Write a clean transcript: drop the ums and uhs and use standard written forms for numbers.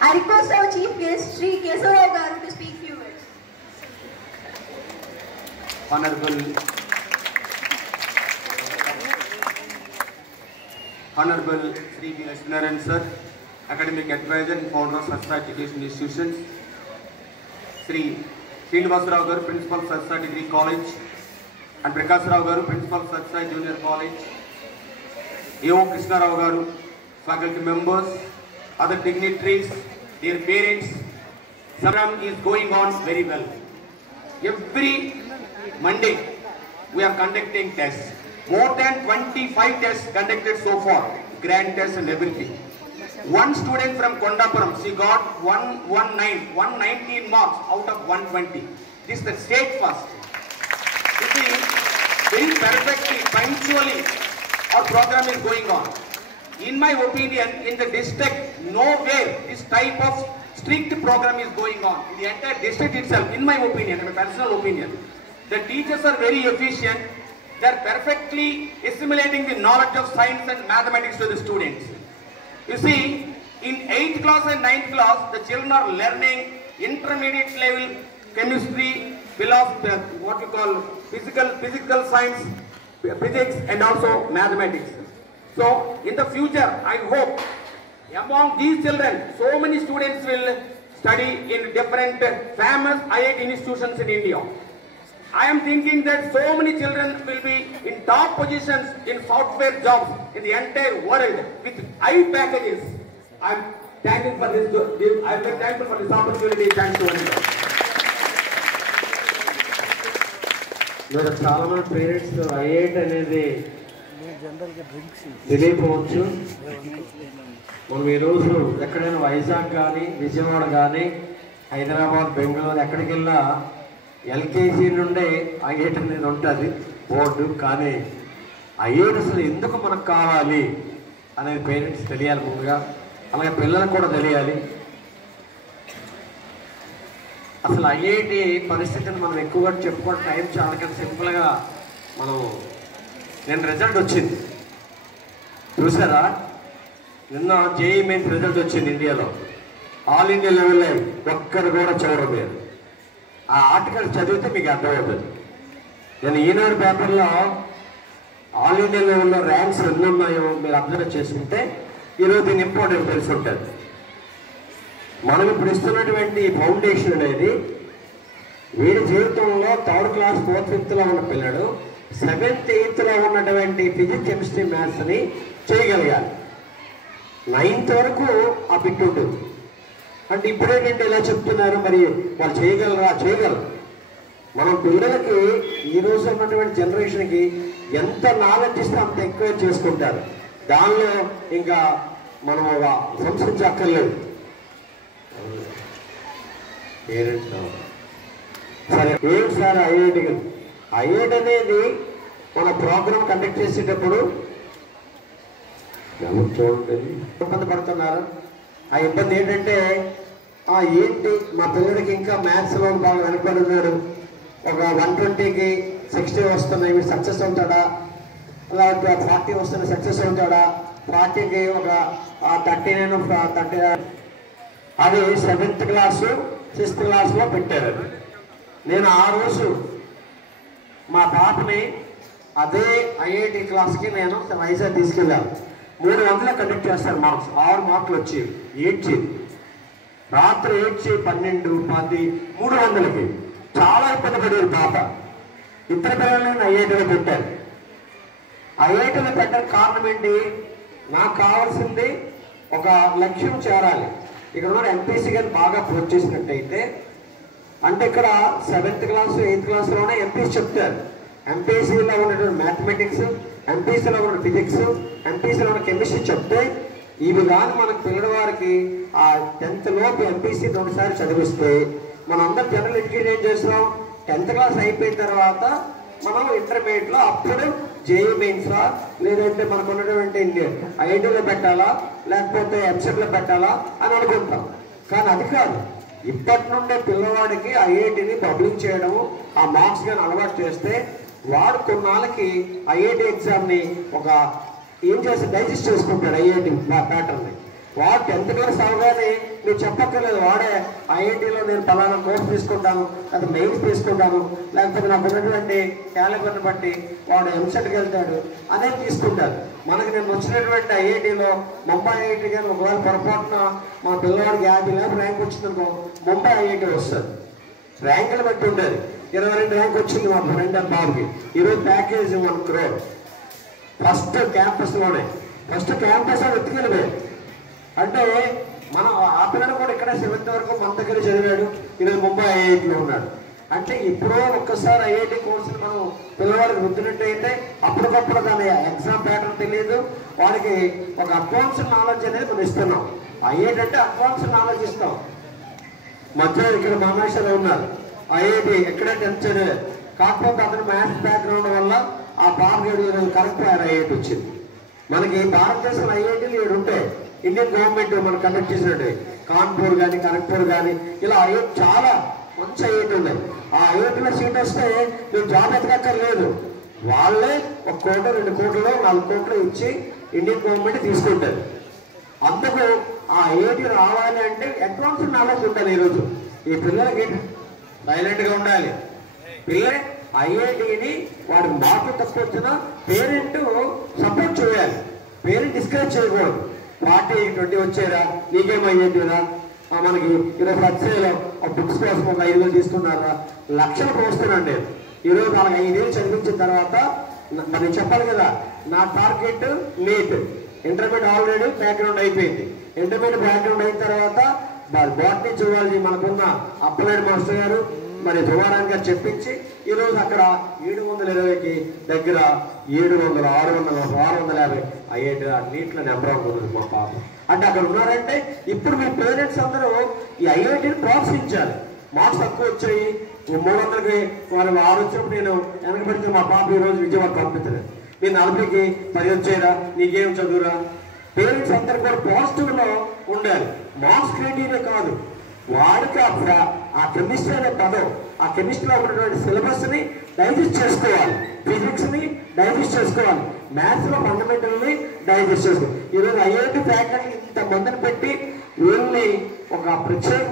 I request our chief guest, Sri Kesarao Garu, to speak few words. Honorable Sri V. Lakshminarayan Sir, Academic Advisor and Founder of Sastha Education Institutions, Sri Srinivasarao Garu, Principal Sastha Degree College, and Prakasarao Garu, Principal Sastha Junior College, A.O. Krishnarao Garu, faculty members, other dignitaries, their parents. Program is going on very well. Every Monday we are conducting tests. More than 25 tests conducted so far, grand tests and everything. One student from Kondapuram, she got 119 marks out of 120. This is the state first. You see, very perfectly, punctually, our program is going on. In my opinion, in the district, nowhere this type of strict program is going on. In the entire district itself, in my opinion, my personal opinion, the teachers are very efficient. They are perfectly assimilating the knowledge of science and mathematics to the students. You see, in 8th class and 9th class, the children are learning intermediate level chemistry, philosophy, what you call physical science, physics, and also mathematics. So, in the future, I hope among these children, so many students will study in different famous IIT institutions in India. I am thinking that so many children will be in top positions in software jobs in the entire world with high packages. I am thankful for this. I am very thankful for this opportunity. Thanks to everyone. మీరు చాలా మంది parents IIT అనేది తెలియకపోవచ్చు. మనం ఈరోజు ఎక్కడైనా వైజాగ్ కానీ విజయవాడ కానీ హైదరాబాద్ బెంగళూరు ఎక్కడికి వెళ్ళినా ఎల్కేజీ నుండే ఐఐటి అనేది ఉంటుంది బోర్డు. కానీ ఐఐటి అసలు ఎందుకు మనకు కావాలి అనేది పేరెంట్స్ తెలియాలి ముందుగా, అలాగే పిల్లలకు కూడా తెలియాలి. అసలు ఐఐటి పరిస్థితిని మనం ఎక్కువగా చెప్పుకోవడం టైం చాలా కానీ సింపుల్గా నేను రిజల్ట్ వచ్చింది చూసారా, నిన్న జేఈ మెయిన్స్ రిజల్ట్ వచ్చింది ఇండియాలో. ఆల్ ఇండియా లెవెల్లో ఒక్కరు కూడా చూడరు. మీరు ఆ ఆర్టికల్ చదివితే మీకు అర్థమవుతుంది. నేను ఈనాడు పేపర్లో ఆల్ ఇండియా లెవెల్లో ర్యాంక్స్ ఎన్ని ఉన్నాయో మీరు అబ్జర్వ్ చేసుకుంటే ఈరోజు దీని ఇంపార్టెంట్ తెలిసి ఉంటుంది. మనం ఇప్పుడు ఇస్తున్నటువంటి ఫౌండేషన్ అనేది వీడి జీవితంలో 3rd క్లాస్ 4th 5th ఉన్న పిల్లడు 7th 8th ఉన్నటువంటి ఫిజిక్స్ కెమిస్ట్రీ మ్యాథ్స్ని చేయగలగాలి. 9th వరకు ఆ బిట్ ఉంటుంది. అంటే ఇప్పుడేంటంటే ఇలా చెప్తున్నారు, మరి వాళ్ళు చేయగలరా? చేయగలరు. మనం పిల్లలకి ఈరోజు ఉన్నటువంటి జనరేషన్కి ఎంత నాలెడ్జ్ ఇస్తే అంత ఎక్కువ చేసుకుంటారు. దానిలో ఇంకా మనం సంస్కరించక్కర్లేదు. సరే ఏంటి సార్ ఐఐటి? ఐఐటి అనేది మన ప్రోగ్రామ్ కండక్ట్ చేసేటప్పుడు చూడండి ఇబ్బంది పడుతున్నారు. ఆ ఇబ్బంది ఏంటంటే ఏంటి మా పిల్లడికి ఇంకా మ్యాథ్స్లో బాగా వెనకబడి ఉన్నాడు, ఒక 120కి 60 వస్తున్నాయి, మీరు సక్సెస్ అవుతాడా? అలాగే 40 వస్తున్నాయి, సక్సెస్ అవుతాడా? 40కి ఒక 39 30. అది 7th క్లాసు 6th క్లాస్లో పెట్టారు. నేను ఆ రోజు మా పాపని అదే ఐఐటి క్లాస్కి నేను వైజాగ్ తీసుకెళ్ళాను. 300 కండక్ట్ చేస్తారు మార్క్స్, 6 మార్కులు వచ్చేవి. ఏడ్చేది, రాత్రి ఏడ్చి 12 10 300కి చాలా ఇబ్బంది పడేది పాప. ఇతర పిల్లలను ఐఐటీలో పెట్టారు. ఐఐటీలో పెట్టడానికి కారణం ఏంటి? నాకు కావాల్సింది ఒక లక్ష్యం చేరాలి. ఇక్కడ ఉన్న ఎంపీసీ గారు బాగా పూర్తి చేసినట్టయితే, అంటే ఇక్కడ 7th క్లాస్ 8th క్లాస్లోనే ఎంపీసీ చెప్తారు. ఎంపీసీలో ఉన్నటువంటి మ్యాథమెటిక్స్, ఎంపీసీలో ఉన్న ఫిజిక్స్, ఎంపీసీలో ఉన్న కెమిస్ట్రీ చెప్తే ఇవి కానీ మనకు పిల్లల వారికి ఆ 10th లోపు ఎంపీసీ 2 సార్లు చదివిస్తే మనం అందరూ జనరల్ ఎడ్యుకేషన్ ఏం చేస్తున్నాం? 10th క్లాస్ అయిపోయిన తర్వాత మనం ఇంటర్మీడియట్లో అప్పుడు జేఈ మెయిన్సా లేదంటే మనకు ఉన్నటువంటి ఐఐటీలో పెట్టాలా లేకపోతే ఎంసెట్లో పెట్టాలా అని అనుకుంటాం. కానీ అది కాదు. ఇప్పటి నుండే పిల్లవాడికి ఐఐటిని పబ్లిక్ చేయడము, ఆ మార్క్స్ కానీ అలవాటు చేస్తే వాడు కొన్నాళ్ళకి ఐఐటి ఎగ్జామ్ని ఒక ఏం చేసి డైజెస్ట్ చేసుకుంటాడు ఐఐటి ప్యాటర్న్ని. వాడు 10th క్లాస్ అవగానే మీరు చెప్పక్కర్లేదు, వాడే ఐఐటీలో నేను ఫలానా కోర్స్ తీసుకుంటాను, లేదా మెయిన్స్ తీసుకుంటాను, లేకపోతే నాకు ఉన్నటువంటి క్యాలిబర్ని బట్టి వాడు ఎంసెట్కి వెళ్తాడు అనేది తీసుకుంటారు. మనకి నేను వచ్చినటువంటి ఐఐటీలో ముంబై ఐఐటీ కానీ ఒకవేళ పొరపాటున మా పిల్లవాడికి 50 ల్యాబ్ ర్యాంక్ వచ్చిందనుకో ముంబై ఐఐటీ వస్తుంది. ర్యాంకులు బట్టి ఉంటుంది. 22 ర్యాంక్ వచ్చింది మా ఫ్రెండ్ అండ్ బాబుకి. ఈరోజు ప్యాకేజ్ 1 crore ఫస్ట్ క్యాంపస్లోనే. ఫస్ట్ క్యాంపస్ అని ఎత్తుకెళ్ళిపోయాడు. అంటే మనం ఆ పిల్లడు కూడా ఇక్కడ 7th వరకు మన దగ్గర చదివాడు, ఈరోజు ముంబై ఐఐటీలో ఉన్నాడు. అంటే ఇప్పుడు ఒక్కసారి ఐఐటి కోర్సుని మనం పిల్లవాడికి రుద్దినట్టయితే అప్పటికప్పుడు దాని ఎగ్జామ్ ప్యాటర్న్ తెలియదు, వాడికి ఒక అడ్వాన్స్డ్ నాలెడ్జ్ అనేది మనం ఇస్తున్నాం. ఐఐటి అంటే అడ్వాన్స్డ్ నాలెడ్జ్ ఇస్తాం. మధ్య ఇక్కడ మామేశ్వరం ఉన్నారు, ఐఐటి ఎక్కడే 10th చదివారు, కాకపోతే అతను మ్యాథ్స్ బ్యాక్గ్రౌండ్ వల్ల ఆ బాబు కరెక్ట్ ఐఐటి వచ్చింది. మనకి భారతదేశంలో ఐఐటీలు 7 ఉంటాయి. ఇండియన్ గవర్నమెంట్ మనం కండక్ట్ చేసినట్టు కాన్పూర్ కానీ ఖరగ్పూర్ కానీ ఇలా ఐఐటి చాలా మంచి ఐఐటి ఉన్నాయి. ఆ ఐఐటీలో సీట్ వస్తే మేము జాబ్ ఎత్తక్కర్లేదు, వాళ్ళే 1 కోటి 2 కోట్లు 4 కోట్లు ఇచ్చి ఇండియన్ గవర్నమెంట్ తీసుకుంటారు. అందుకు ఆ ఐఐటి రావాలి అంటే అడ్వాన్స్డ్ నాలెడ్జ్ ఉండాలి. ఈరోజు ఈ పిల్లలకి సైలెంట్గా ఉండాలి. పిల్లలే ఐఐటిని వాడు మార్కులు తక్కువ వచ్చినా పేరెంట్ సపోర్ట్ చేయాలి, పేరెంట్ డిస్కరేజ్ చేయకూడదు. 40, 20 వచ్చారా నీకేం ఐఐటీరా, మనకి ఈరోజు వచ్చేలో బుక్స్ కోసం ఒక 5,000 తీసుకున్నారా, లక్షలు పోస్తున్నాండి. ఈరోజు వాళ్ళకి 5 ఏళ్ళు చదివించిన తర్వాత నేను చెప్పాలి కదా, నా target NEET. Intermediate already background అయిపోయింది. ఇంటర్మీడియట్ బ్యాక్గ్రౌండ్ అయిన తర్వాత బాటనీ జువాలజీ మనకున్న అప్పలైడ్ మాస్టర్ గారు మరి ధృవారాయణ గారు చెప్పించి ఈరోజు అక్కడ 720కి దగ్గర 700, 600, 650 ఐఐటి నీట్లో నెంబర్ ఉంటుంది మా పాప. అంటే అక్కడ ఉన్నారంటే ఇప్పుడు మీ పేరెంట్స్ అందరూ ఈ ఐఐటిని ప్రోత్సహించాలి. మార్క్స్ తక్కువ వచ్చాయి, 300కి వాళ్ళు 6 వచ్చినప్పుడు నేను వెనకబడితే మా పాప ఈరోజు విజయవాడ పంపించలేదు. మీ 40కి 10 వచ్చాయిరా, నీకేం చదువురా. పేరెంట్స్ అందరూ కూడా పాజిటివ్లో ఉండాలి. మార్క్స్ క్రైటీరియా కాదు, వాడికి ఆ కెమిస్ట్రీ అనే పదం, ఆ కెమిస్ట్రీలో ఉన్నటువంటి సిలబస్ని డైజెస్ట్ చేసుకోవాలి, ఫిజిక్స్ని డైజెస్ట్ చేసుకోవాలి, మ్యాథ్స్లో ఫండమెంటల్ని డైజెస్ట్ చేసుకోవాలి. ఈరోజు ఐఐటి ఫ్యాకల్టీ ఇంతమందిని పెట్టి వీళ్ళని ఒక ప్రత్యేక